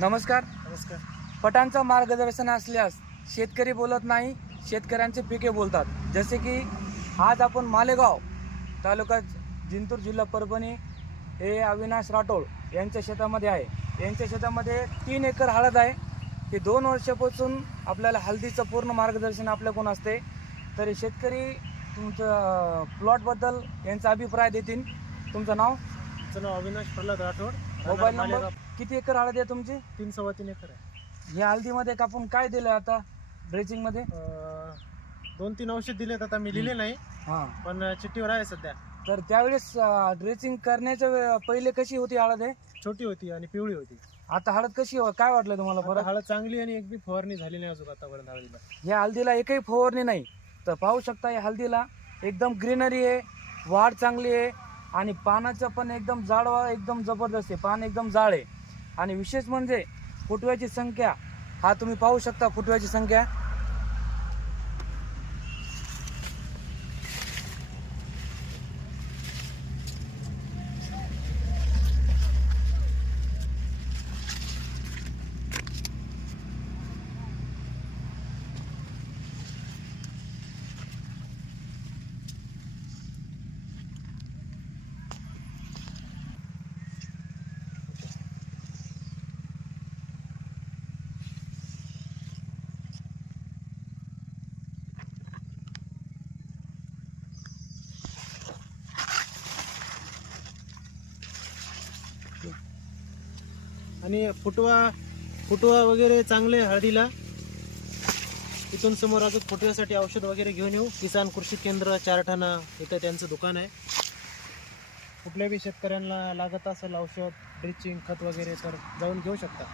नमस्कार. नमस्कार. पटांचं मार्गदर्शन असल्यास शेतकरी बोलत नाही, शेतकऱ्यांचे पिके बोलतात. जसे की आज आपण मालेगाव तालुक्यात जिंतूर जिल्हा परभणी हे अविनाश राठोड यांच्या शेतामध्ये आहे. यांच्या शेतामध्ये 3 एकर हळद आहे. हे 2 वर्षापासून आपल्याला हळदीचं पूर्ण मार्गदर्शन आपल्याकडून असते. तर हे शेतकरी तुमचं प्लॉटबद्दल यांचा अभिप्राय देतील. तुमचं नाव? माझं नाव अविनाश प्रल्हाद राठोड. Mobile number? किती एकर हळद आहे तुमची? 3-3.25 एकर आहे. ह्या हळदीमध्ये कापून काय दिलं आता ड्रेसिंगमध्ये? 2-3 औषध दिलेत, आता मी लिहिले नाही, हां. पण चिठ्ठीवर आहे सध्या. तर त्यावेळेस ड्रेसिंग करण्याच्या पहिले कशी होती हळद आहे? छोटी होती आणि पिवळी होती. आता हळद कशी काय वाटलं तुम्हाला आता फरक? हळद चांगली आणि एक बी फवारणी झाली नाही अजून आतापर्यंत हळदीला. ह्या हळदीला एकही फवारणी नाही. तर पाहू शकता या हळदीला एकदम ग्रीनरी आहे, वाढ चांगली आहे आणि पानाचं पण एकदम जाडवा एकदम जबरदस्त आहे. पान एकदम जाड आहे आणि विशेष म्हणजे फुटव्याची संख्या हा तुम्ही पाहू शकता. फुटव्याची संख्या आणि फुटवा वगैरे चांगले हळदीला. इथून समोर अजून फुटव्यासाठी औषध वगैरे घेऊन येऊ. किसान कृषी केंद्र चारठाणा इथं त्यांचं दुकान आहे. कुठल्याही शेतकऱ्यांना लागत असेल औषध, ड्रिचिंग, खत वगैरे तर जाऊन घेऊ शकता.